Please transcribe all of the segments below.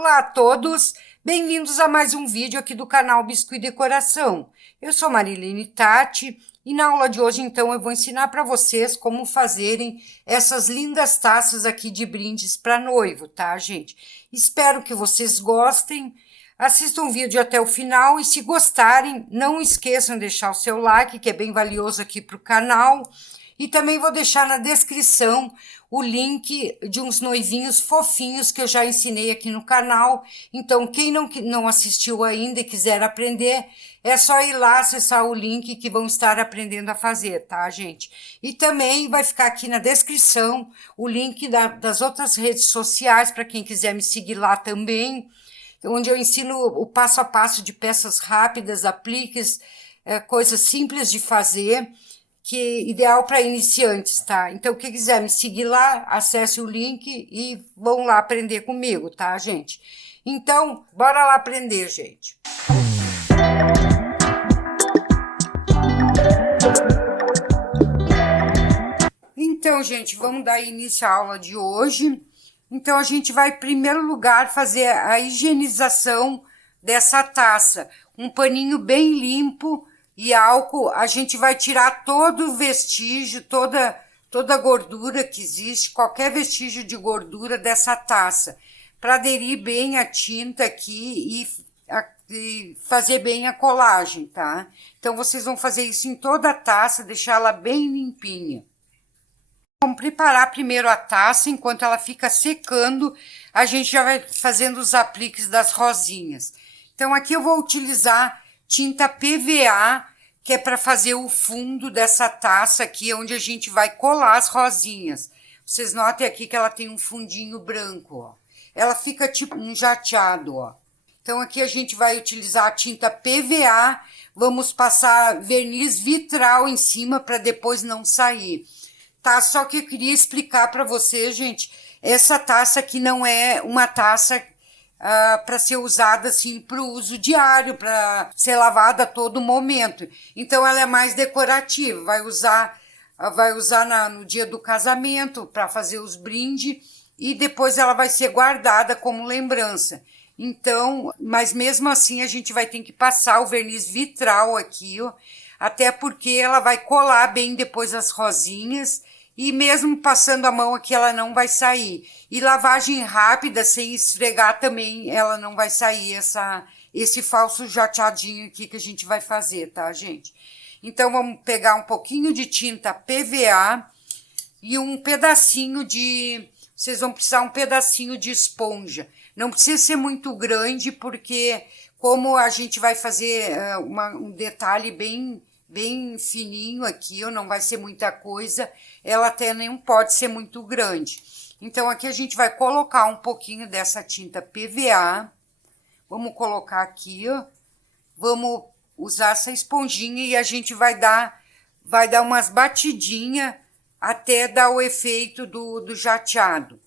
Olá a todos, bem-vindos a mais um vídeo aqui do canal Biscuit Decoração. Eu sou Marilene Tati e na aula de hoje então eu vou ensinar para vocês como fazerem essas lindas taças aqui de brindes para noivo, tá, gente? Espero que vocês gostem, assistam o vídeo até o final e se gostarem, não esqueçam de deixar o seu like, que é bem valioso aqui para o canal. E também vou deixar na descrição o link de uns noivinhos fofinhos que eu já ensinei aqui no canal. Então, quem não assistiu ainda e quiser aprender, é só ir lá acessar o link que vão estar aprendendo a fazer, tá, gente? E também vai ficar aqui na descrição o link das outras redes sociais para quem quiser me seguir lá também, onde eu ensino o passo a passo de peças rápidas, apliques, coisas simples de fazer, que é ideal para iniciantes, tá? Então, quem quiser me seguir lá, acesse o link e vão lá aprender comigo, tá, gente? Então, bora lá aprender, gente. Então, gente, vamos dar início à aula de hoje. Então, a gente vai, em primeiro lugar, fazer a higienização dessa taça. Um paninho bem limpo e álcool, a gente vai tirar todo o vestígio, toda a gordura que existe, qualquer vestígio de gordura dessa taça, para aderir bem a tinta aqui e fazer bem a colagem, tá? Então, vocês vão fazer isso em toda a taça, deixar ela bem limpinha. Vamos preparar primeiro a taça, enquanto ela fica secando, a gente já vai fazendo os apliques das rosinhas. Então, aqui eu vou utilizar tinta PVA, que é para fazer o fundo dessa taça aqui, onde a gente vai colar as rosinhas. Vocês notem aqui que ela tem um fundinho branco, ó. Ela fica tipo um jateado, ó. Então, aqui a gente vai utilizar a tinta PVA, vamos passar verniz vitral em cima para depois não sair. Tá? Só que eu queria explicar para vocês, gente, essa taça aqui não é uma taça para ser usada assim para o uso diário, para ser lavada a todo momento. Então ela é mais decorativa, vai usar no dia do casamento para fazer os brindes e depois ela vai ser guardada como lembrança. Então, mas mesmo assim a gente vai ter que passar o verniz vitral aqui, ó, até porque ela vai colar bem depois as rosinhas. E mesmo passando a mão aqui, ela não vai sair. E lavagem rápida, sem esfregar também, ela não vai sair esse falso jateadinho aqui que a gente vai fazer, tá, gente? Então, vamos pegar um pouquinho de tinta PVA e um pedacinho de... Vocês vão precisar um pedacinho de esponja. Não precisa ser muito grande, porque como a gente vai fazer um detalhe bem fininho aqui, não vai ser muita coisa, ela até nem pode ser muito grande. Então, aqui a gente vai colocar um pouquinho dessa tinta PVA, vamos colocar aqui, ó, vamos usar essa esponjinha e a gente vai dar umas batidinhas até dar o efeito do jateado.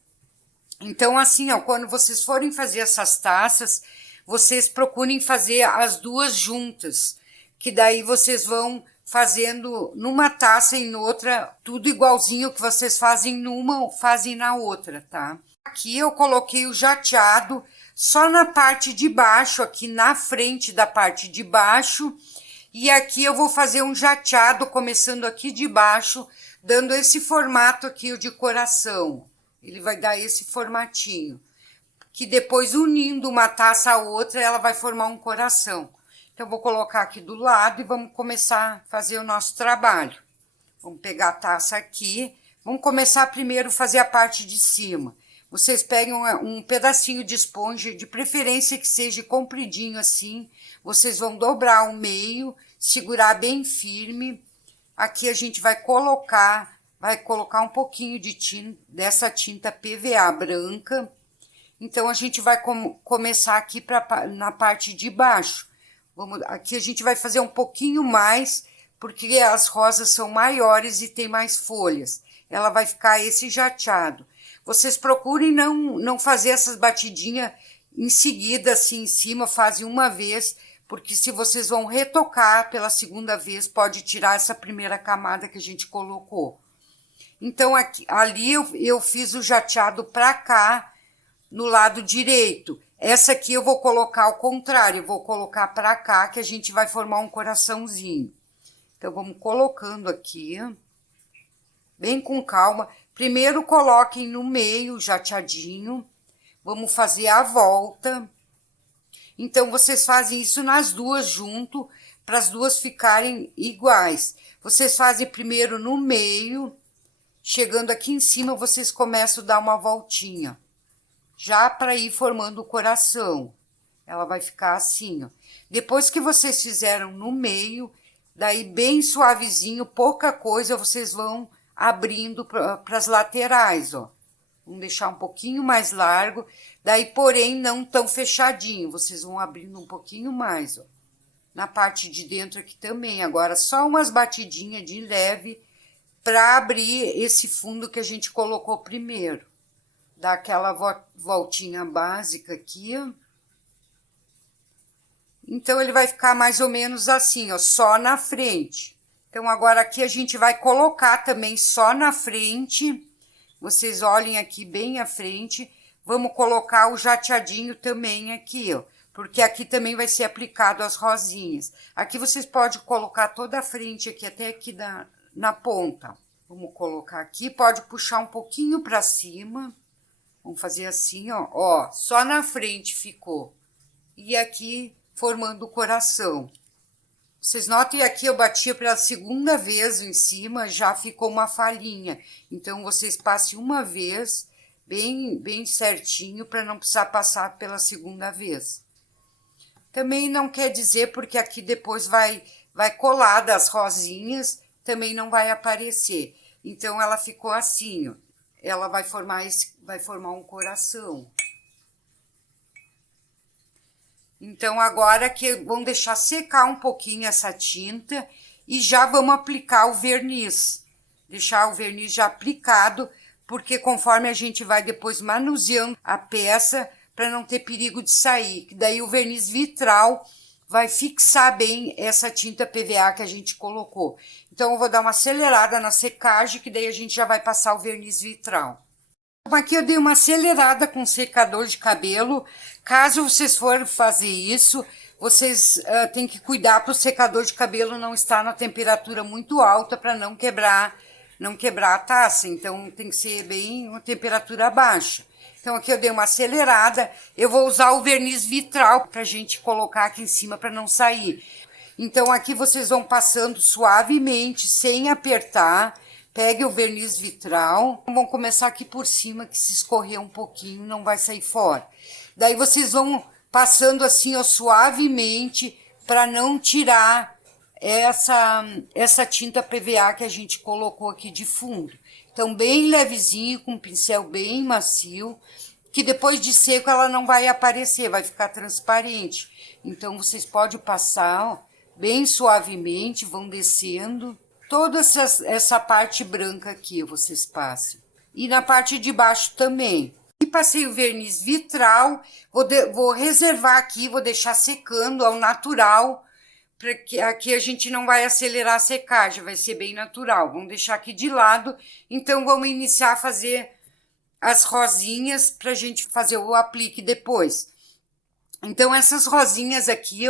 Então, assim, ó, quando vocês forem fazer essas taças, vocês procurem fazer as duas juntas, que daí vocês vão fazendo numa taça e em outra, tudo igualzinho que vocês fazem numa, fazem na outra, tá? Aqui eu coloquei o jateado só na parte de baixo, aqui na frente da parte de baixo, e aqui eu vou fazer um jateado começando aqui de baixo, dando esse formato aqui de coração. Ele vai dar esse formatinho, que depois unindo uma taça a outra, ela vai formar um coração. Então, vou colocar aqui do lado e vamos começar a fazer o nosso trabalho. Vamos pegar a taça aqui. Vamos começar primeiro a fazer a parte de cima. Vocês peguem um pedacinho de esponja, de preferência que seja compridinho assim. Vocês vão dobrar o meio, segurar bem firme. Aqui a gente vai colocar um pouquinho de tinta, dessa tinta PVA branca. Então, a gente vai começar aqui na parte de baixo. Aqui a gente vai fazer um pouquinho mais, porque as rosas são maiores e tem mais folhas. Ela vai ficar esse jateado. Vocês procurem não fazer essas batidinhas em seguida, assim, em cima, fazem uma vez, porque se vocês vão retocar pela segunda vez, pode tirar essa primeira camada que a gente colocou. Então, ali eu fiz o jateado para cá, no lado direito. Essa aqui eu vou colocar ao contrário, eu vou colocar pra cá, que a gente vai formar um coraçãozinho. Então, vamos colocando aqui, bem com calma. Primeiro, coloquem no meio, jateadinho. Vamos fazer a volta. Então, vocês fazem isso nas duas junto, para as duas ficarem iguais. Vocês fazem primeiro no meio, chegando aqui em cima, vocês começam a dar uma voltinha. Já para ir formando o coração. Ela vai ficar assim, ó. Depois que vocês fizeram no meio, daí bem suavezinho, pouca coisa, vocês vão abrindo para as laterais, ó. Vamos deixar um pouquinho mais largo, daí, porém, não tão fechadinho. Vocês vão abrindo um pouquinho mais, ó. Na parte de dentro aqui também. Agora, só umas batidinhas de leve para abrir esse fundo que a gente colocou primeiro. Dá aquela voltinha básica aqui, ó. Então, ele vai ficar mais ou menos assim, ó, só na frente. Então, agora aqui a gente vai colocar também só na frente. Vocês olhem aqui bem à frente. Vamos colocar o jateadinho também aqui, ó. Porque aqui também vai ser aplicado as rosinhas. Aqui vocês podem colocar toda a frente aqui, até aqui na ponta. Vamos colocar aqui, pode puxar um pouquinho para cima. Vamos fazer assim, ó. Ó, só na frente ficou. E aqui formando o coração. Vocês notem aqui, eu bati pela segunda vez em cima, já ficou uma falhinha. Então, vocês passem uma vez, bem certinho, para não precisar passar pela segunda vez. Também não quer dizer, porque aqui depois vai colar das rosinhas, também não vai aparecer. Então, ela ficou assim, ó. Ela vai formar um coração. Então, agora que vamos deixar secar um pouquinho essa tinta e já vamos aplicar o verniz. Deixar o verniz já aplicado, porque conforme a gente vai depois manuseando a peça, para não ter perigo de sair. Que daí o verniz vitral vai fixar bem essa tinta PVA que a gente colocou. Então, eu vou dar uma acelerada na secagem, que daí a gente já vai passar o verniz vitral. Aqui eu dei uma acelerada com secador de cabelo. Caso vocês forem fazer isso, vocês têm que cuidar para o secador de cabelo não estar na temperatura muito alta para não quebrar a taça. Então, tem que ser bem uma temperatura baixa. Então, aqui eu dei uma acelerada. Eu vou usar o verniz vitral para a gente colocar aqui em cima para não sair. Então, aqui vocês vão passando suavemente, sem apertar. Pegue o verniz vitral, vão começar aqui por cima, que se escorrer um pouquinho, não vai sair fora. Daí vocês vão passando assim, ó, suavemente, para não tirar essa tinta PVA que a gente colocou aqui de fundo. Então, bem levezinho, com um pincel bem macio, que depois de seco ela não vai aparecer, vai ficar transparente. Então, vocês podem passar, ó, bem suavemente, vão descendo. Toda essa parte branca aqui vocês passam. E na parte de baixo também. E passei o verniz vitral. Vou reservar aqui, vou deixar secando ao natural. Para que aqui a gente não vai acelerar a secagem, vai ser bem natural. Vamos deixar aqui de lado. Então, vamos iniciar a fazer as rosinhas para a gente fazer o aplique depois. Então, essas rosinhas aqui,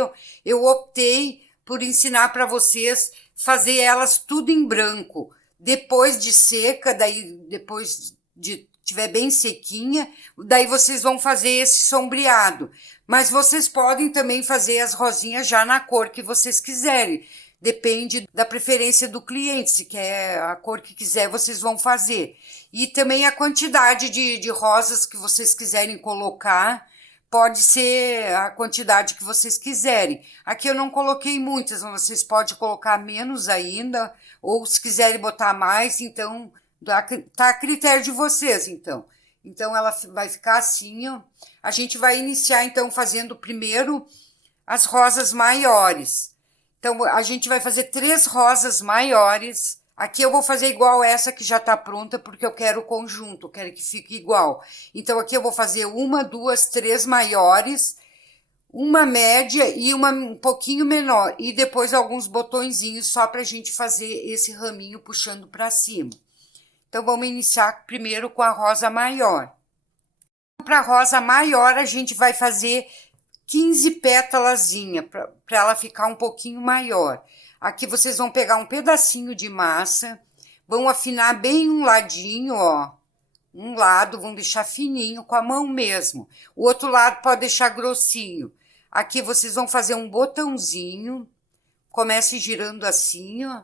eu optei por ensinar para vocês fazer elas tudo em branco. Depois de seca, daí depois de tiver bem sequinha, daí vocês vão fazer esse sombreado. Mas vocês podem também fazer as rosinhas já na cor que vocês quiserem. Depende da preferência do cliente. Se quer a cor que quiser, vocês vão fazer. E também a quantidade de rosas que vocês quiserem colocar. Pode ser a quantidade que vocês quiserem. Aqui eu não coloquei muitas, mas vocês podem colocar menos ainda, ou se quiserem botar mais, então tá a critério de vocês, então. Então ela vai ficar assim, ó. A gente vai iniciar então fazendo primeiro as rosas maiores. Então a gente vai fazer 3 rosas maiores. Aqui eu vou fazer igual essa que já tá pronta, porque eu quero o conjunto, eu quero que fique igual. Então, aqui eu vou fazer 1, 2, 3 maiores, uma média e uma um pouquinho menor. E depois alguns botõezinhos só pra gente fazer esse raminho puxando pra cima. Então, vamos iniciar primeiro com a rosa maior. Para rosa maior, a gente vai fazer 15 pétalazinha, para ela ficar um pouquinho maior. Aqui vocês vão pegar um pedacinho de massa, vão afinar bem um ladinho, ó. Um lado vão deixar fininho com a mão mesmo. O outro lado pode deixar grossinho. Aqui vocês vão fazer um botãozinho. Comece girando assim, ó.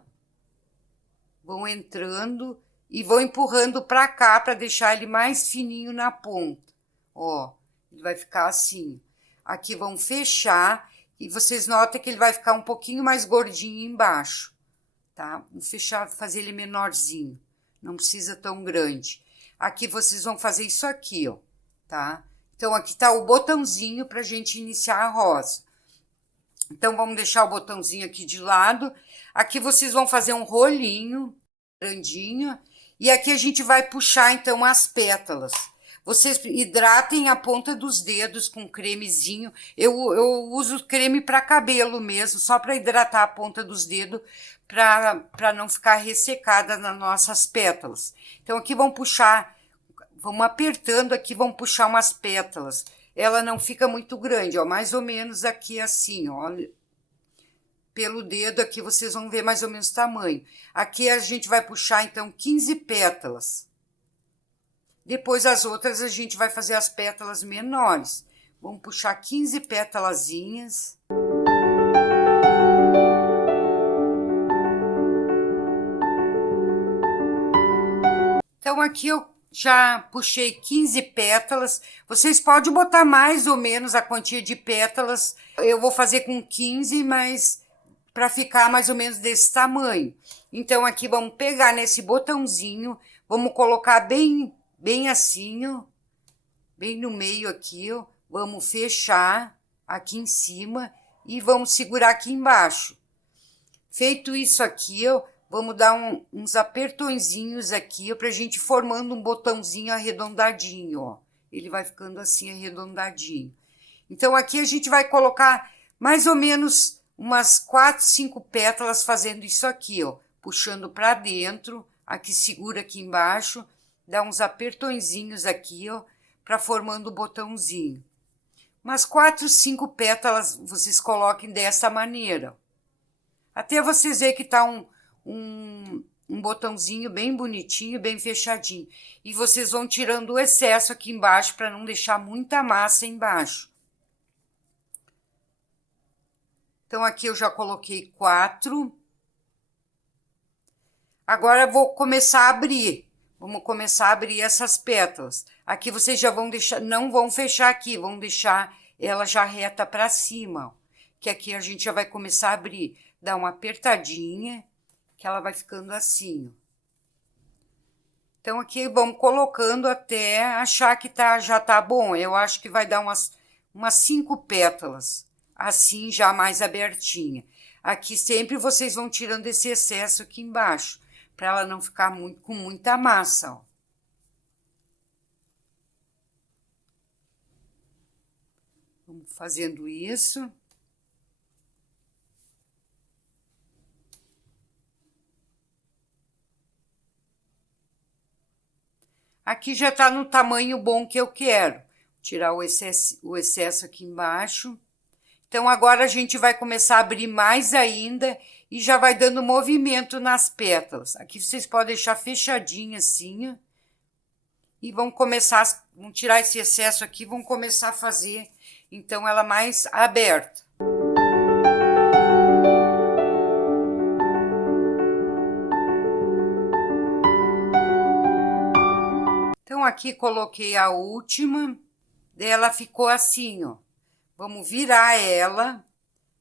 Vão entrando e vão empurrando para cá para deixar ele mais fininho na ponta. Ó, ele vai ficar assim. Aqui vão fechar e vocês notam que ele vai ficar um pouquinho mais gordinho embaixo, tá? Vou fechar, fazer ele menorzinho. Não precisa tão grande. Aqui vocês vão fazer isso aqui, ó, tá? Então, aqui tá o botãozinho pra gente iniciar a rosa. Então, vamos deixar o botãozinho aqui de lado. Aqui vocês vão fazer um rolinho grandinho. E aqui a gente vai puxar, então, as pétalas. Vocês hidratem a ponta dos dedos com cremezinho. Eu uso creme para cabelo mesmo, só para hidratar a ponta dos dedos, para não ficar ressecada nas nossas pétalas. Então, aqui vão puxar, vamos apertando aqui, vão puxar umas pétalas. Ela não fica muito grande, ó, mais ou menos aqui assim, ó. Pelo dedo aqui vocês vão ver mais ou menos o tamanho. Aqui a gente vai puxar, então, 15 pétalas. Depois as outras a gente vai fazer as pétalas menores. Vamos puxar 15 pétalazinhas. Então, aqui eu já puxei 15 pétalas. Vocês podem botar mais ou menos a quantia de pétalas. Eu vou fazer com 15, mas para ficar mais ou menos desse tamanho. Então, aqui vamos pegar nesse botãozinho, vamos colocar bem assim, ó, bem no meio aqui, ó. Vamos fechar aqui em cima e vamos segurar aqui embaixo. Feito isso aqui, ó, vamos dar uns apertõezinhos aqui, ó, pra gente formando um botãozinho arredondadinho, ó. Ele vai ficando assim arredondadinho. Então, aqui a gente vai colocar mais ou menos umas 4, 5 pétalas fazendo isso aqui, ó. Puxando para dentro, aqui segura aqui embaixo, dá uns apertõezinhos aqui, ó, para formando o botãozinho. Umas 4, 5 pétalas vocês coloquem dessa maneira. Até vocês verem que tá um botãozinho bem bonitinho, bem fechadinho. E vocês vão tirando o excesso aqui embaixo para não deixar muita massa embaixo. Então, aqui eu já coloquei 4. Agora, eu vou começar a abrir. Vamos começar a abrir essas pétalas. Aqui vocês já vão deixar, não vão fechar aqui, vão deixar ela já reta para cima, ó. Que aqui a gente já vai começar a abrir. Dá uma apertadinha, que ela vai ficando assim, ó. Então, aqui vamos colocando até achar que já tá bom. Eu acho que vai dar umas 5 pétalas. Assim, já mais abertinha. Aqui sempre vocês vão tirando esse excesso aqui embaixo, para ela não ficar com muita massa, ó. Vamos fazendo isso. Aqui já tá no tamanho bom que eu quero. Tirar o excesso aqui embaixo. Então, agora a gente vai começar a abrir mais ainda e já vai dando movimento nas pétalas. Aqui vocês podem deixar fechadinho assim, ó. E vão tirar esse excesso aqui, vão começar a fazer, então, ela mais aberta. Então, aqui coloquei a última, ela ficou assim, ó. Vamos virar ela,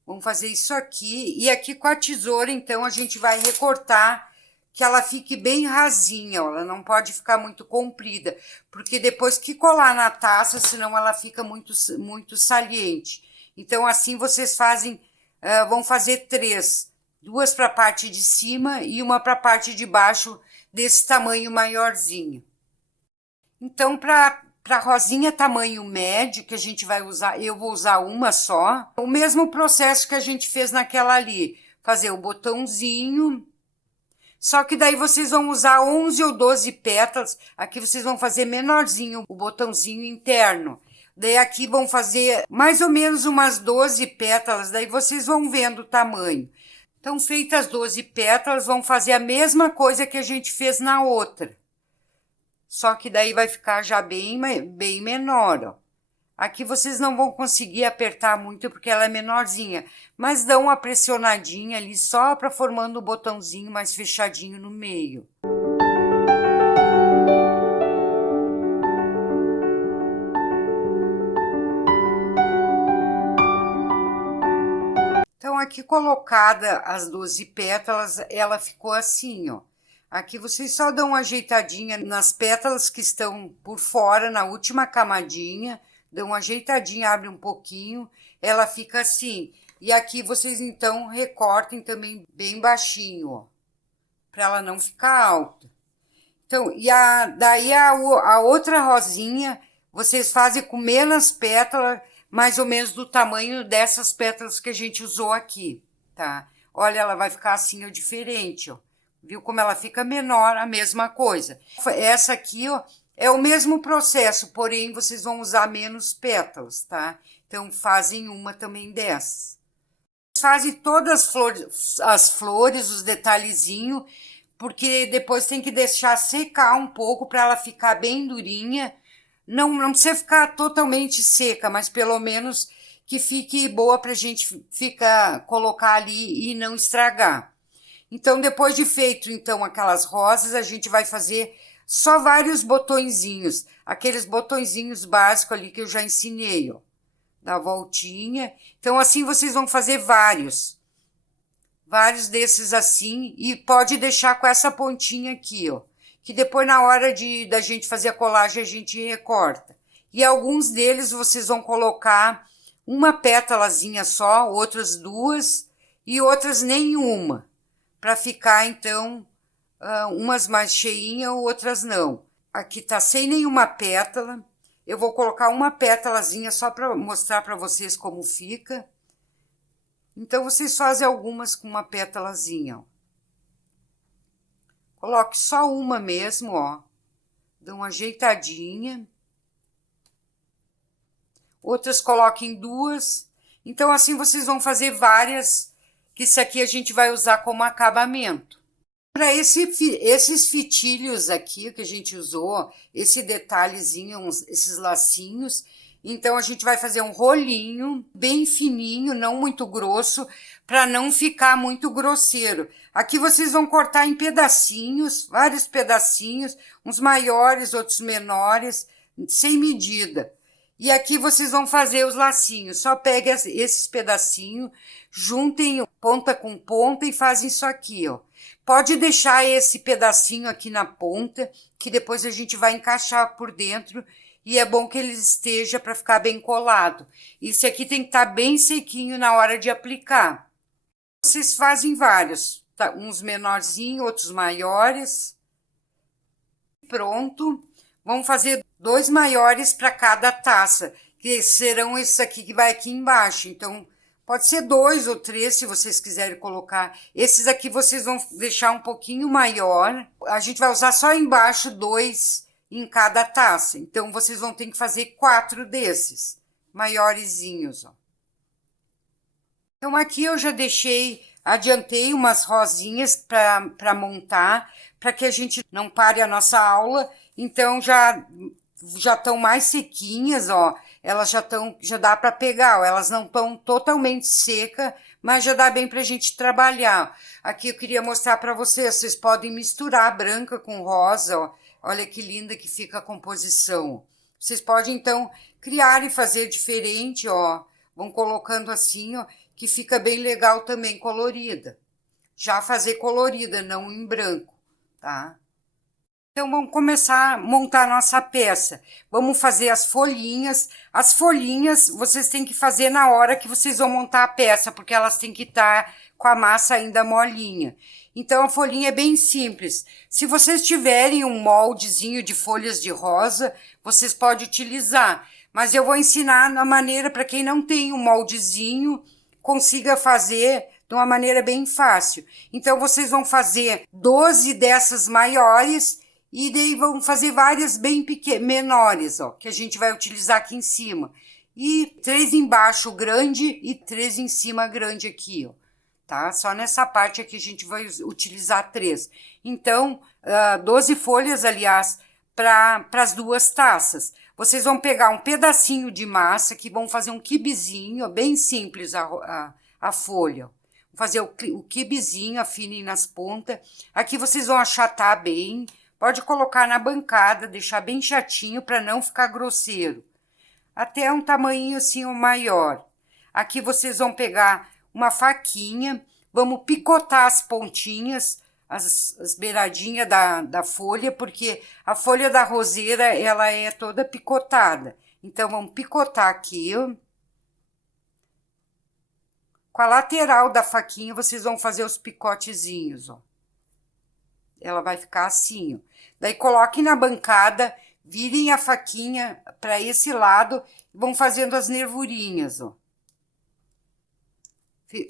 vamos fazer isso aqui, e aqui com a tesoura, então, a gente vai recortar que ela fique bem rasinha, ó. Ela não pode ficar muito comprida, porque depois que colar na taça, senão ela fica muito saliente. Então, assim, vocês fazem, vão fazer 3, 2 para a parte de cima e uma para a parte de baixo, desse tamanho maiorzinho. Então, para rosinha tamanho médio, que a gente vai usar, eu vou usar uma só. O mesmo processo que a gente fez naquela ali. Fazer o botãozinho, Só que daí vocês vão usar 11 ou 12 pétalas. Aqui vocês vão fazer menorzinho o botãozinho interno. Daí aqui vão fazer mais ou menos umas 12 pétalas, daí vocês vão vendo o tamanho. Então, feitas as 12 pétalas, vão fazer a mesma coisa que a gente fez na outra. Só que daí vai ficar já bem menor, ó. Aqui vocês não vão conseguir apertar muito porque ela é menorzinha, mas dão uma pressionadinha ali só para formando o botãozinho mais fechadinho no meio. Então, aqui colocada as 12 pétalas, ela ficou assim, ó. Aqui vocês só dão uma ajeitadinha nas pétalas que estão por fora, na última camadinha, dão uma ajeitadinha, abre um pouquinho, ela fica assim. E aqui vocês, então, recortem também bem baixinho, ó, para ela não ficar alta. Então, e daí a outra rosinha, vocês fazem com menos pétalas, mais ou menos do tamanho dessas pétalas que a gente usou aqui, tá? Olha, ela vai ficar assim, ó, diferente, ó. Viu como ela fica menor, a mesma coisa. Essa aqui, ó, é o mesmo processo, porém, vocês vão usar menos pétalas, tá? Então, fazem uma também dessas. Fazem todas as flores, os detalhezinhos, porque depois tem que deixar secar um pouco para ela ficar bem durinha. Não precisa ficar totalmente seca, mas pelo menos que fique boa para a gente colocar ali e não estragar. Então, depois de feito, então, aquelas rosas, a gente vai fazer só vários botõezinhos, aqueles botõezinhos básicos ali que eu já ensinei, ó, da voltinha. Então, assim, vocês vão fazer vários desses assim, e pode deixar com essa pontinha aqui, ó, que depois na hora da gente fazer a colagem a gente recorta. E alguns deles vocês vão colocar uma pétalazinha só, outras duas e outras nenhuma, para ficar então umas mais cheinhas, outras não. Aqui tá sem nenhuma pétala. Eu vou colocar uma pétalazinha só para mostrar para vocês como fica. Então, vocês fazem algumas com uma pétalazinha, ó. Coloque só uma mesmo, ó. Dá uma ajeitadinha. Outras coloquem duas. Então, assim, vocês vão fazer várias, que isso aqui a gente vai usar como acabamento. Para esses fitilhos aqui que a gente usou, esse detalhezinho, esses lacinhos, então a gente vai fazer um rolinho bem fininho, não muito grosso, para não ficar muito grosseiro. Aqui vocês vão cortar em pedacinhos, vários pedacinhos, uns maiores, outros menores, sem medida. E aqui vocês vão fazer os lacinhos. Só peguem esses pedacinhos, juntem ponta com ponta e fazem isso aqui, ó. Pode deixar esse pedacinho aqui na ponta, que depois a gente vai encaixar por dentro, e é bom que ele esteja para ficar bem colado. Esse aqui tem que estar bem sequinho na hora de aplicar. Vocês fazem vários, tá? Uns menorzinhos, outros maiores. Pronto. Vamos fazer 2 maiores para cada taça, que serão esses aqui que vai aqui embaixo. Então, pode ser 2 ou 3, se vocês quiserem colocar. Esses aqui vocês vão deixar um pouquinho maior. A gente vai usar só embaixo 2 em cada taça. Então, vocês vão ter que fazer 4 desses, maiorzinhos, ó. Então, aqui eu já adiantei umas rosinhas para montar, para que a gente não pare a nossa aula. Então, já estão mais sequinhas, ó. Elas já dá para pegar, ó. Elas não estão totalmente secas, mas já dá bem para a gente trabalhar. Aqui eu queria mostrar para vocês podem misturar branca com rosa, ó. Olha que linda que fica a composição. Vocês podem, então, criar e fazer diferente, ó. Vão colocando assim, ó, que fica bem legal também, colorida. Já fazer colorida, não em branco, tá? Então, vamos começar a montar a nossa peça. Vamos fazer as folhinhas. As folhinhas vocês têm que fazer na hora que vocês vão montar a peça, porque elas têm que estar com a massa ainda molinha. Então, a folhinha é bem simples. Se vocês tiverem um moldezinho de folhas de rosa, vocês podem utilizar. Mas eu vou ensinar na maneira para quem não tem um moldezinho, consiga fazer de uma maneira bem fácil. Então, vocês vão fazer 12 dessas maiores e daí vão fazer várias bem menores, ó, que a gente vai utilizar aqui em cima. E 3 embaixo grande e 3 em cima grande aqui, ó. Tá? Só nessa parte aqui a gente vai utilizar 3. Então, 12 folhas, aliás, para as 2 taças. Vocês vão pegar um pedacinho de massa que vão fazer um quibezinho, bem simples a folha. Vou fazer o quibezinho, afinem nas pontas. Aqui vocês vão achatar bem. Pode colocar na bancada, deixar bem chatinho para não ficar grosseiro. Até um tamanho assim o maior. Aqui vocês vão pegar uma faquinha, vamos picotar as pontinhas, as beiradinhas da folha, porque a folha da roseira, ela é toda picotada. Então, vamos picotar aqui, ó. Com a lateral da faquinha, vocês vão fazer os picotezinhos, ó. Ela vai ficar assim, ó. Daí, coloquem na bancada, virem a faquinha para esse lado e vão fazendo as nervurinhas, ó.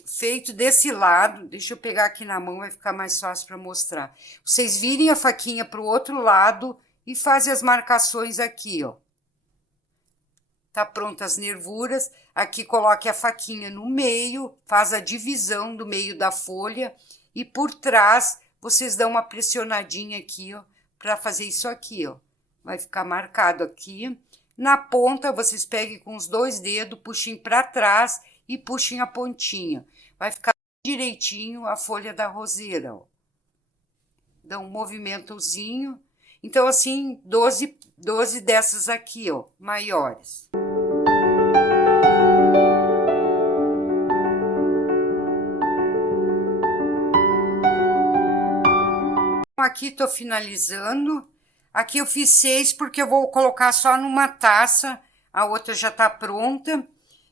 Feito desse lado, deixa eu pegar aqui na mão, vai ficar mais fácil para mostrar. Vocês virem a faquinha para o outro lado e fazem as marcações aqui, ó. Tá pronta as nervuras. Aqui coloque a faquinha no meio, faz a divisão do meio da folha e por trás vocês dão uma pressionadinha aqui, ó, para fazer isso aqui, ó. Vai ficar marcado aqui. Na ponta, vocês peguem com os 2 dedos, puxem para trás e puxem a pontinha. Vai ficar direitinho a folha da roseira, ó. Dá um movimentozinho. Então, assim, 12 dessas aqui, ó, maiores. Aqui tô finalizando. Aqui eu fiz 6 porque eu vou colocar só numa taça. A outra já tá pronta.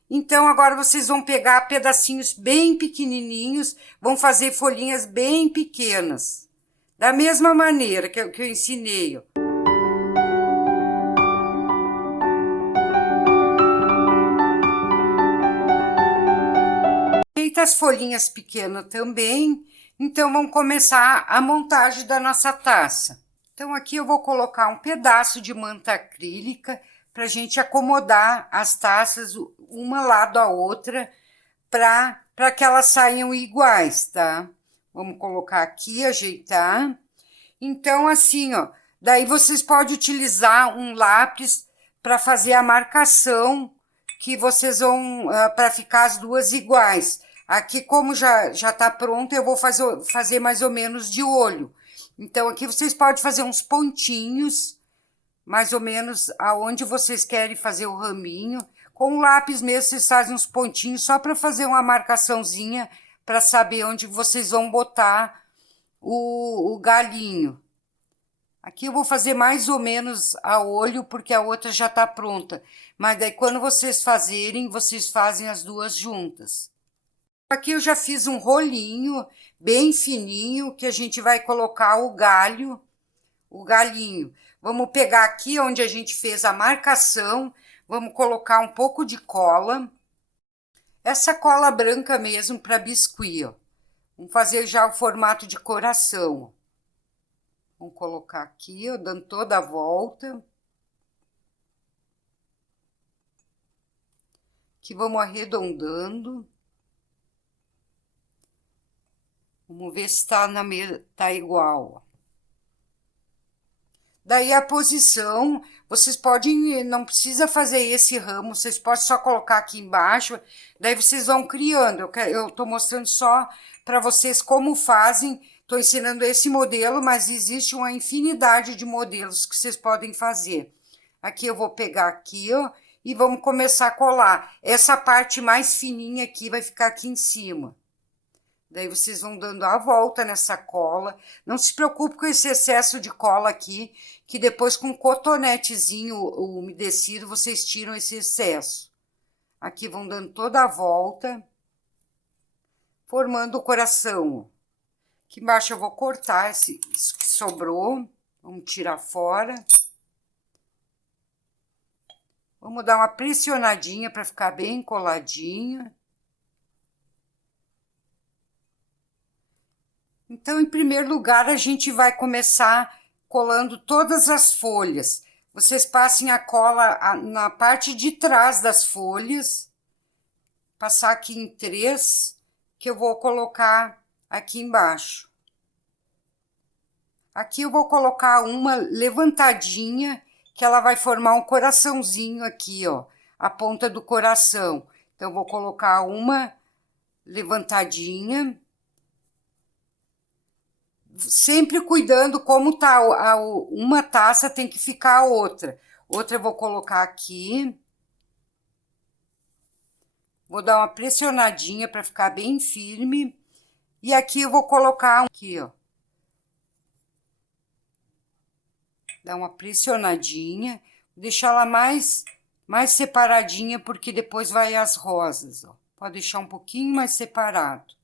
Então, agora vocês vão pegar pedacinhos bem pequenininhos, vão fazer folhinhas bem pequenas. Da mesma maneira que eu ensinei, ó. Feitas as folhinhas pequenas também, então vamos começar a montagem da nossa taça. Então, aqui eu vou colocar um pedaço de manta acrílica para a gente acomodar as taças uma lado a outra para que elas saiam iguais, tá? Vamos colocar aqui, ajeitar. Então, assim, ó, daí vocês podem utilizar um lápis para fazer a marcação que vocês vão, para ficar as 2 iguais. Aqui, como já tá pronto, eu vou fazer mais ou menos de olho. Então, aqui vocês podem fazer uns pontinhos, mais ou menos aonde vocês querem fazer o raminho. Com o lápis mesmo, vocês fazem uns pontinhos só para fazer uma marcaçãozinha, para saber onde vocês vão botar o galinho. Aqui eu vou fazer mais ou menos a olho, porque a outra já tá pronta. Mas daí, quando vocês fazerem, vocês fazem as 2 juntas. Aqui eu já fiz um rolinho bem fininho, que a gente vai colocar o galinho. Vamos pegar aqui onde a gente fez a marcação, vamos colocar um pouco de cola. Essa cola branca mesmo para biscuit, ó. Vamos fazer já o formato de coração. Vamos colocar aqui, ó, dando toda a volta. Aqui vamos arredondando. Vamos ver se tá igual, ó. Daí a posição, vocês podem, não precisa fazer esse ramo, vocês podem só colocar aqui embaixo, daí vocês vão criando. Eu tô mostrando só para vocês como fazem, tô ensinando esse modelo, mas existe uma infinidade de modelos que vocês podem fazer. Aqui eu vou pegar aqui, ó, e vamos começar a colar. Essa parte mais fininha aqui vai ficar aqui em cima. Daí vocês vão dando a volta nessa cola. Não se preocupe com esse excesso de cola aqui, que depois com um cotonetezinho umedecido vocês tiram esse excesso. Aqui vão dando toda a volta, formando o coração. Aqui embaixo eu vou cortar isso que sobrou. Vamos tirar fora. Vamos dar uma pressionadinha para ficar bem coladinho. Então, em primeiro lugar, a gente vai começar colando todas as folhas. Vocês passem a cola na parte de trás das folhas, passar aqui em 3, que eu vou colocar aqui embaixo. Aqui eu vou colocar uma levantadinha, que ela vai formar um coraçãozinho aqui, ó, a ponta do coração. Então, eu vou colocar uma levantadinha, sempre cuidando como tá uma taça tem que ficar a outra. Outra eu vou colocar aqui. Vou dar uma pressionadinha para ficar bem firme. E aqui eu vou colocar aqui, ó. Dar uma pressionadinha, deixar ela mais separadinha, porque depois vai as rosas, ó. Pode deixar um pouquinho mais separado.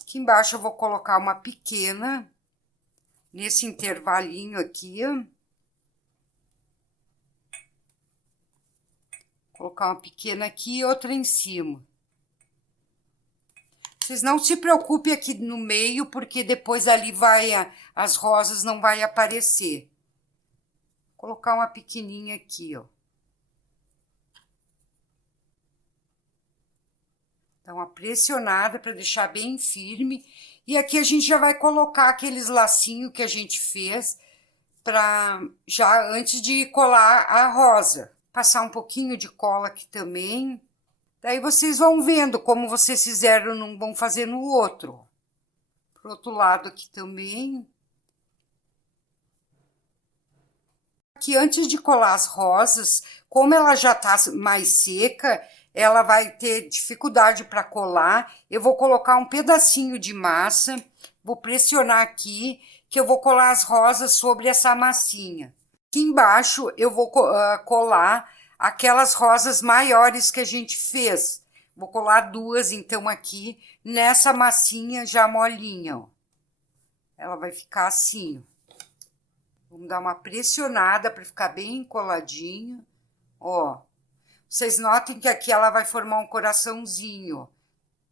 Aqui embaixo eu vou colocar uma pequena, nesse intervalinho aqui, ó. Colocar uma pequena aqui e outra em cima. Vocês não se preocupem aqui no meio, porque depois ali as rosas não vai aparecer. Vou colocar uma pequenininha aqui, ó. Dá uma pressionada para deixar bem firme. E aqui a gente já vai colocar aqueles lacinhos que a gente fez já antes de colar a rosa. Passar um pouquinho de cola aqui também. Daí vocês vão vendo como vocês fizeram, não vão fazer no outro. Pro outro lado aqui também. Aqui antes de colar as rosas, como ela já tá mais seca, ela vai ter dificuldade para colar. Eu vou colocar um pedacinho de massa, vou pressionar aqui, que eu vou colar as rosas sobre essa massinha. Aqui embaixo eu vou colar aquelas rosas maiores que a gente fez. Vou colar 2, então, aqui, nessa massinha já molinha, ó. Ela vai ficar assim, ó. Vamos dar uma pressionada para ficar bem coladinho, ó. Vocês notem que aqui ela vai formar um coraçãozinho, ó.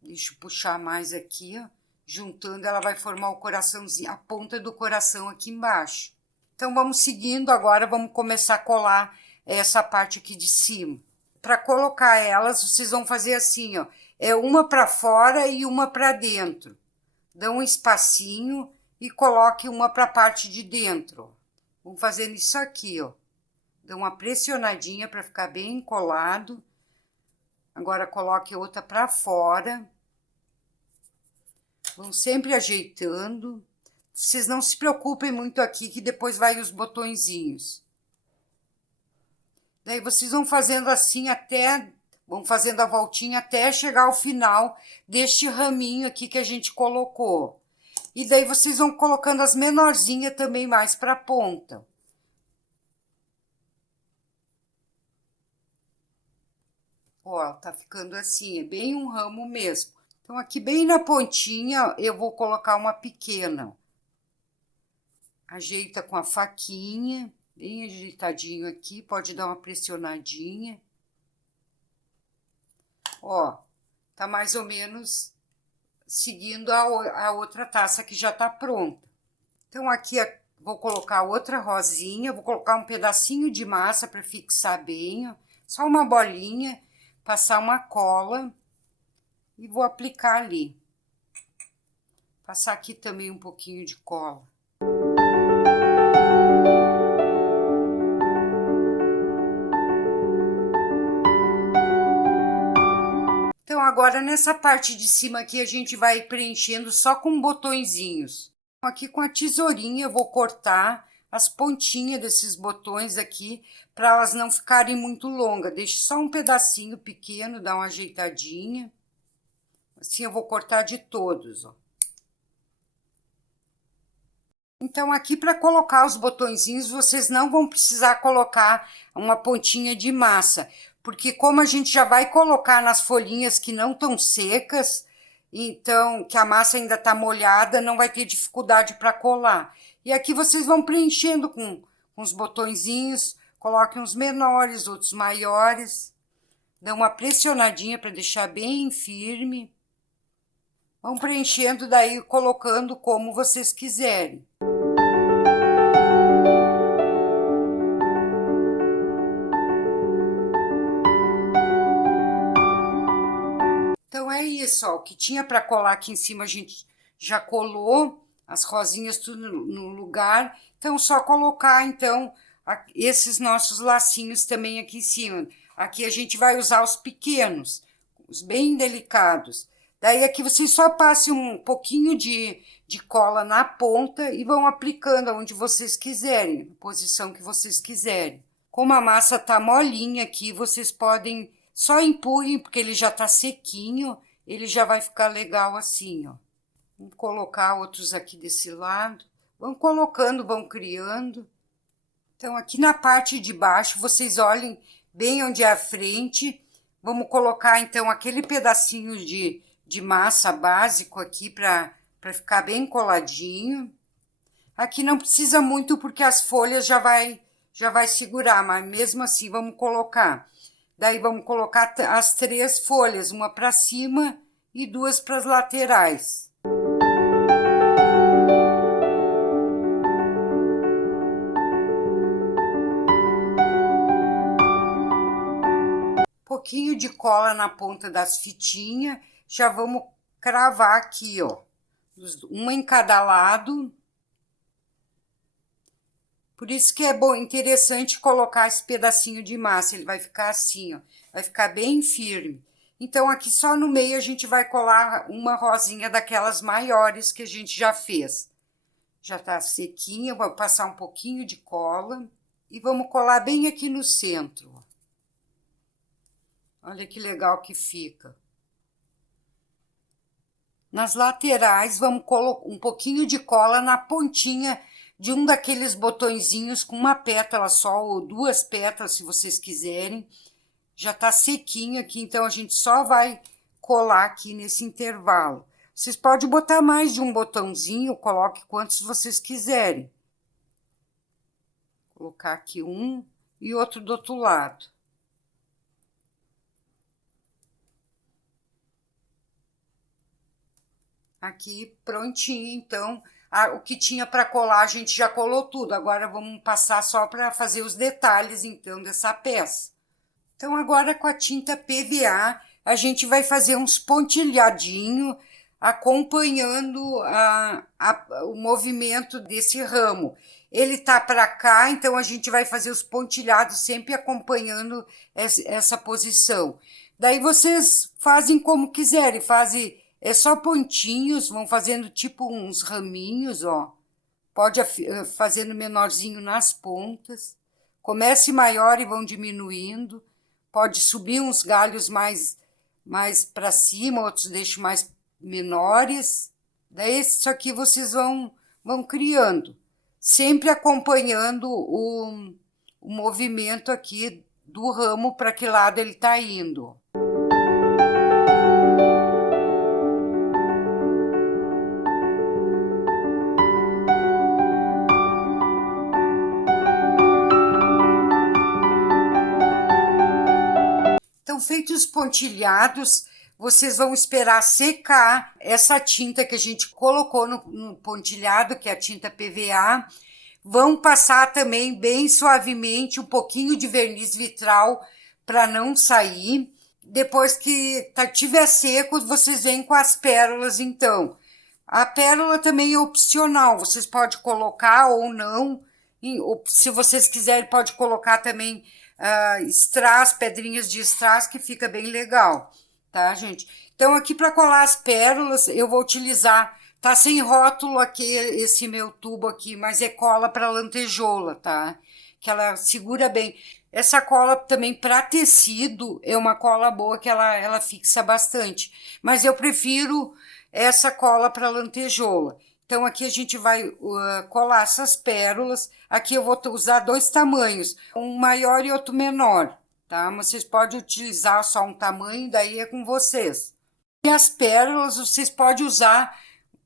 Deixa eu puxar mais aqui, ó. Juntando, ela vai formar o coraçãozinho, a ponta do coração aqui embaixo. Então, vamos seguindo agora, vamos começar a colar essa parte aqui de cima. Para colocar elas, vocês vão fazer assim, ó. É uma para fora e uma para dentro. Dá um espacinho e coloque uma para a parte de dentro. Vamos fazendo isso aqui, ó. Dá uma pressionadinha para ficar bem colado. Agora, coloque outra para fora. Vão sempre ajeitando. Vocês não se preocupem muito aqui, que depois vai os botõezinhos. Daí, vocês vão fazendo assim vão fazendo a voltinha até chegar ao final deste raminho aqui que a gente colocou. E daí, vocês vão colocando as menorzinhas também mais para a ponta. Ó, tá ficando assim, é bem um ramo mesmo. Então, aqui bem na pontinha, eu vou colocar uma pequena. Ajeita com a faquinha, bem ajeitadinho aqui, pode dar uma pressionadinha. Ó, tá mais ou menos seguindo a outra taça que já tá pronta. Então, aqui vou colocar outra rosinha, vou colocar um pedacinho de massa para fixar bem, ó, só uma bolinha, passar uma cola e vou aplicar ali. Passar aqui também um pouquinho de cola. Então, agora nessa parte de cima aqui, a gente vai preenchendo só com botõezinhos. Aqui com a tesourinha eu vou cortar as pontinhas desses botões aqui, para elas não ficarem muito longas. Deixe só um pedacinho pequeno, dá uma ajeitadinha. Assim eu vou cortar de todos, ó. Então, aqui para colocar os botõezinhos, vocês não vão precisar colocar uma pontinha de massa, porque como a gente já vai colocar nas folhinhas que não estão secas, então, que a massa ainda tá molhada, não vai ter dificuldade para colar. E aqui vocês vão preenchendo com os botõezinhos, coloquem uns menores, outros maiores, dão uma pressionadinha para deixar bem firme. Vão preenchendo daí, colocando como vocês quiserem. Então é isso, ó, o que tinha para colar aqui em cima a gente já colou, as rosinhas tudo no lugar. Então só colocar então esses nossos lacinhos também aqui em cima. Aqui a gente vai usar os pequenos, os bem delicados. Daí aqui vocês só passem um pouquinho de cola na ponta e vão aplicando onde vocês quiserem, na posição que vocês quiserem. Como a massa tá molinha aqui, vocês podem só empurrem, porque ele já tá sequinho, ele já vai ficar legal assim, ó. Vamos colocar outros aqui desse lado. Vão colocando, vão criando. Então, aqui na parte de baixo, vocês olhem bem onde é a frente. Vamos colocar, então, aquele pedacinho de massa básico aqui para ficar bem coladinho. Aqui não precisa muito, porque as folhas já vai segurar, mas mesmo assim, vamos colocar. Daí, vamos colocar as 3 folhas, uma para cima e 2 para as laterais. Pouquinho de cola na ponta das fitinhas, já vamos cravar aqui, ó, uma em cada lado. Por isso que é bom, interessante colocar esse pedacinho de massa, ele vai ficar assim, ó, vai ficar bem firme. Então, aqui só no meio a gente vai colar uma rosinha daquelas maiores que a gente já fez. Já tá sequinha, vou passar um pouquinho de cola e vamos colar bem aqui no centro, ó. Olha que legal que fica. Nas laterais, vamos colocar um pouquinho de cola na pontinha de um daqueles botõezinhos com uma pétala só, ou 2 pétalas, se vocês quiserem. Já tá sequinho aqui, então a gente só vai colar aqui nesse intervalo. Vocês podem botar mais de um botãozinho, coloque quantos vocês quiserem. Vou colocar aqui um e outro do outro lado. Aqui prontinho, então, o que tinha para colar a gente já colou tudo. Agora vamos passar só para fazer os detalhes, então, dessa peça. Então, agora com a tinta PVA, a gente vai fazer uns pontilhadinhos, acompanhando o movimento desse ramo. Ele tá para cá, então a gente vai fazer os pontilhados sempre acompanhando essa posição. Daí vocês fazem como quiserem, fazem só pontinhos, vão fazendo tipo uns raminhos, ó. Pode fazendo menorzinho nas pontas. Comece maior e vão diminuindo. Pode subir uns galhos mais para cima, outros deixo mais menores. Daí isso aqui vocês vão criando, sempre acompanhando o movimento aqui do ramo, para que lado ele tá indo. Então, feitos os pontilhados, vocês vão esperar secar essa tinta que a gente colocou no pontilhado, que é a tinta PVA. Vão passar também bem suavemente um pouquinho de verniz vitral para não sair. Depois que tiver seco, vocês vêm com as pérolas, então. A pérola também é opcional, vocês podem colocar ou não. Se vocês quiserem, pode colocar também strass, pedrinhas de strass, que fica bem legal, tá, gente? Então, aqui para colar as pérolas, eu vou utilizar, tá sem rótulo aqui, esse meu tubo aqui, mas é cola para lantejoula, tá? Que ela segura bem. Essa cola também para tecido é uma cola boa, que ela fixa bastante, mas eu prefiro essa cola para lantejoula. Então, aqui a gente vai colar essas pérolas. Aqui eu vou usar 2 tamanhos, um maior e outro menor, tá? Mas vocês podem utilizar só um tamanho, daí é com vocês. E as pérolas vocês podem usar,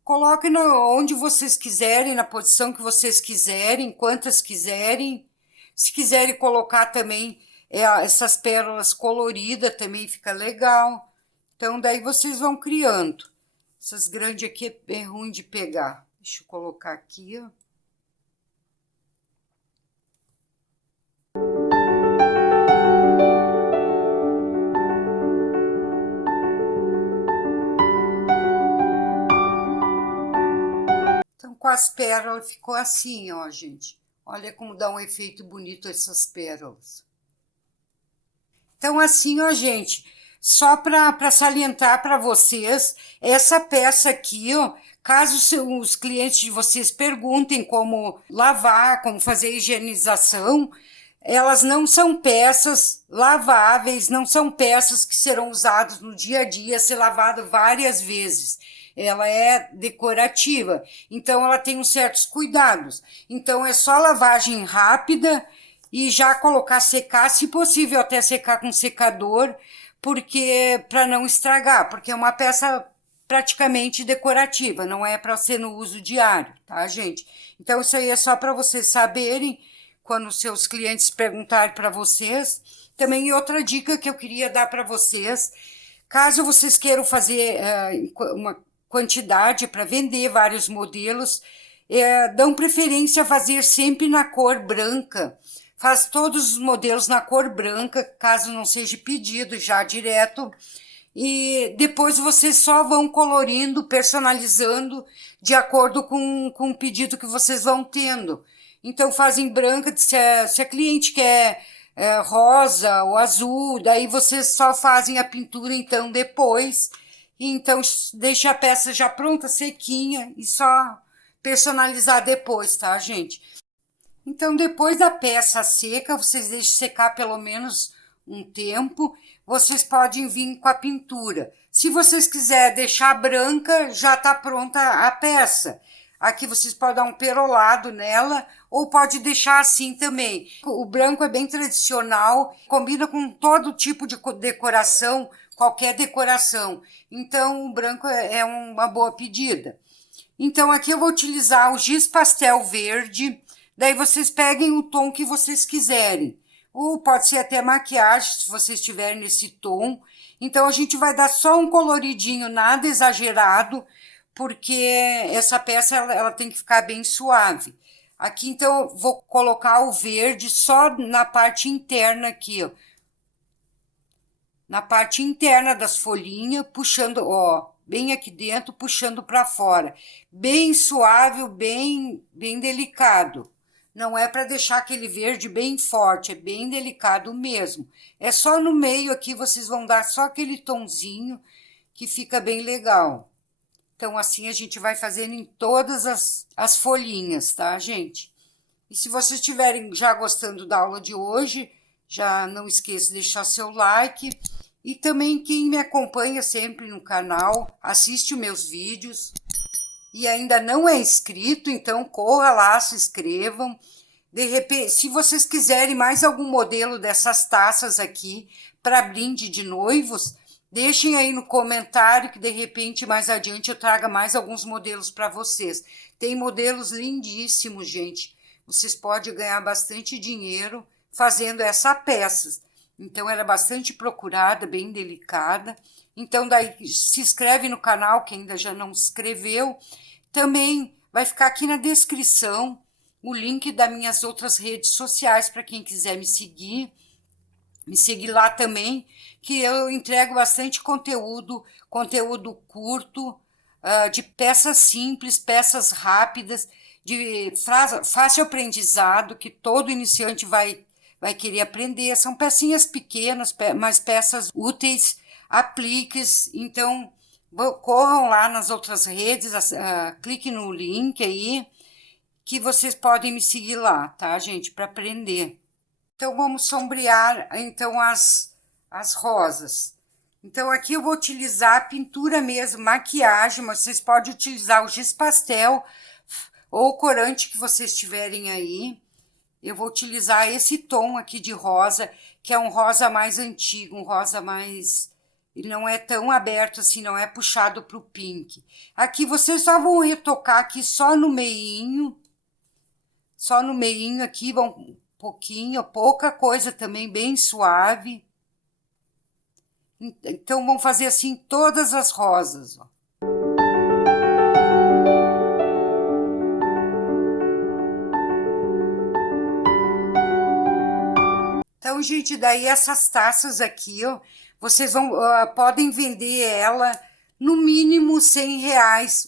coloquem onde vocês quiserem, na posição que vocês quiserem, quantas quiserem. Se quiserem colocar também essas pérolas coloridas, também fica legal. Então, daí vocês vão criando. Essas grandes aqui é bem ruim de pegar. Deixa eu colocar aqui, ó. Então, com as pérolas ficou assim, ó, gente. Olha como dá um efeito bonito essas pérolas. Então, assim, ó, gente, só para salientar para vocês, essa peça aqui, ó, caso os clientes de vocês perguntem como lavar, como fazer higienização, elas não são peças laváveis, não são peças que serão usadas no dia a dia, ser lavada várias vezes. Ela é decorativa, então ela tem uns certos cuidados. Então é só lavagem rápida e já colocar secar, se possível até secar com secador, porque para não estragar, porque é uma peça praticamente decorativa, não é para ser no uso diário, tá, gente? Então isso aí é só para vocês saberem quando seus clientes perguntarem para vocês. Também outra dica que eu queria dar para vocês, caso vocês queiram fazer uma quantidade para vender vários modelos, dão preferência a fazer sempre na cor branca. Faz todos os modelos na cor branca, caso não seja pedido já direto. E depois vocês só vão colorindo, personalizando de acordo com o pedido que vocês vão tendo. Então fazem branca, se a cliente quer rosa ou azul, daí vocês só fazem a pintura então depois. E então deixa a peça já pronta, sequinha, e só personalizar depois, tá, gente? Então, depois da peça seca, vocês deixam secar pelo menos um tempo, vocês podem vir com a pintura. Se vocês quiserem deixar branca, já está pronta a peça. Aqui vocês podem dar um perolado nela, ou pode deixar assim também. O branco é bem tradicional, combina com todo tipo de decoração, qualquer decoração. Então, o branco é uma boa pedida. Então, aqui eu vou utilizar o giz pastel verde. Daí vocês peguem o tom que vocês quiserem. Ou pode ser até maquiagem, se vocês tiverem nesse tom. Então, a gente vai dar só um coloridinho, nada exagerado, porque essa peça ela tem que ficar bem suave. Aqui, então, eu vou colocar o verde só na parte interna aqui, ó. Na parte interna das folhinhas, puxando, ó, bem aqui dentro, puxando para fora. Bem suave, bem delicado. Não é para deixar aquele verde bem forte, é bem delicado mesmo. É só no meio aqui, vocês vão dar só aquele tonzinho que fica bem legal. Então, assim a gente vai fazendo em todas as folhinhas, tá, gente? E se vocês estiverem já gostando da aula de hoje, já não esqueça de deixar seu like. E também quem me acompanha sempre no canal, assiste os meus vídeos e ainda não é inscrito, então corra lá, se inscrevam. De repente, se vocês quiserem mais algum modelo dessas taças aqui para brinde de noivos, deixem aí no comentário que de repente mais adiante eu traga mais alguns modelos para vocês. Tem modelos lindíssimos, gente. Vocês podem ganhar bastante dinheiro fazendo essa peça. Então, ela é bastante procurada, bem delicada. Então, daí se inscreve no canal, quem ainda já não se inscreveu. Também vai ficar aqui na descrição o link das minhas outras redes sociais para quem quiser me seguir. Me seguir lá também, que eu entrego bastante conteúdo curto, de peças simples, peças rápidas, de fácil aprendizado, que todo iniciante vai querer aprender. São pecinhas pequenas, mas peças úteis, apliques. Então, corram lá nas outras redes, clique no link aí, que vocês podem me seguir lá, tá, gente, para aprender. Então, vamos sombrear, então, as rosas. Então, aqui eu vou utilizar a pintura mesmo, maquiagem, mas vocês podem utilizar o giz pastel ou o corante que vocês tiverem aí. Eu vou utilizar esse tom aqui de rosa, que é um rosa mais antigo, um rosa mais... Ele não é tão aberto assim, não é puxado para o pink. Aqui vocês só vão retocar aqui só no meinho. Só no meinho aqui, vão um pouquinho, pouca coisa também, bem suave. Então, vão fazer assim todas as rosas, ó. gente, daí essas taças aqui, ó, vocês podem vender ela no mínimo R$ 100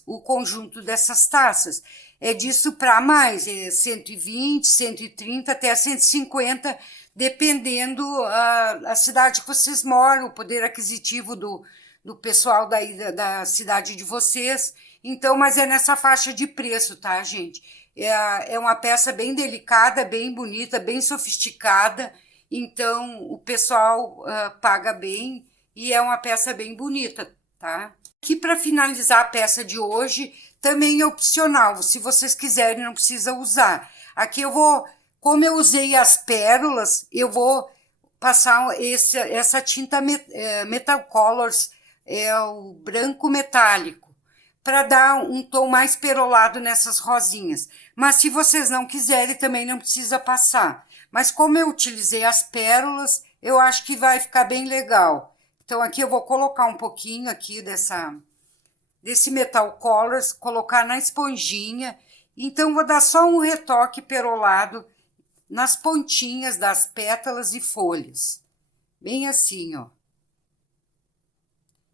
o conjunto dessas taças. É disso para mais, é 120, 130 até 150, dependendo a cidade que vocês moram, o poder aquisitivo do pessoal daí da cidade de vocês. Então, mas é nessa faixa de preço, tá, gente? É uma peça bem delicada, bem bonita, bem sofisticada. Então, o pessoal paga bem e é uma peça bem bonita, tá? Aqui, para finalizar a peça de hoje, também é opcional. Se vocês quiserem, não precisa usar. Aqui como eu usei as pérolas, eu vou passar essa tinta Metal Colors, o branco metálico, para dar um tom mais perolado nessas rosinhas. Mas se vocês não quiserem, também não precisa passar. Mas como eu utilizei as pérolas, eu acho que vai ficar bem legal. Então aqui eu vou colocar um pouquinho aqui desse Metal Colors, colocar na esponjinha. Então vou dar só um retoque perolado nas pontinhas das pétalas e folhas. Bem assim, ó.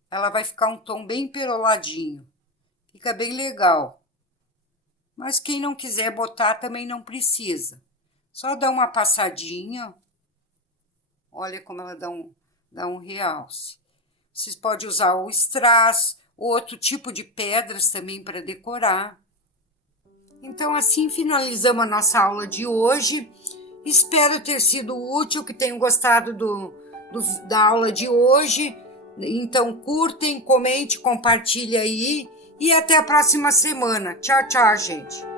Ela vai ficar um tom bem peroladinho. Fica bem legal. Mas quem não quiser botar também não precisa. Só dá uma passadinha. Olha como ela dá um realce. Vocês podem usar o strass, outro tipo de pedras também para decorar. Então, assim finalizamos a nossa aula de hoje. Espero ter sido útil, que tenham gostado da aula de hoje. Então, curtem, comente, compartilhem aí. E até a próxima semana. Tchau, tchau, gente.